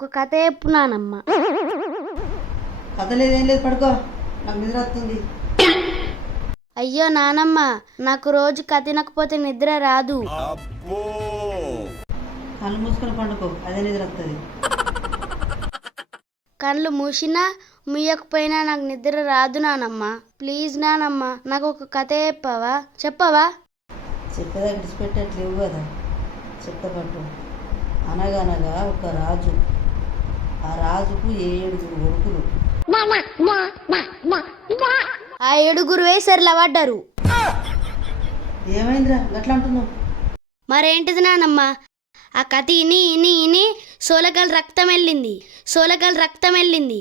ఒక కథ చెప్పు నానమ్మ. కథ లేదేం లేదు, పడుకో, నాకు నిద్ర వస్తుంది. అయ్యో నానమ్మ, నాకు రోజు కథ వినకపోతే నిద్ర రాదు. కళ్ళు మూసుకొని పండుకో, అదే నిద్ర వస్తుంది. కళ్ళు మూసినా ముయ్యకపోయినా నాకు నిద్ర రాదు నానమ్మ. ప్లీజ్ నానమ్మ, నాకు ఒక కథ చెప్పవా? చెప్పేదా విడిచిపెట్టట్లేవు కదా, చెప్తా పట్టు. అనగనగా ఒక రాజు, ఆ రాజుకు 7 కొడుకులు. ఆ 7 వేసరిలా పడ్డారు. ఏమైందిరా గట్లా అంటున్నావు? మరేంటిది నానమ్మ, ఆ కథ ఇని సోలగల రక్తం వెళ్ళింది.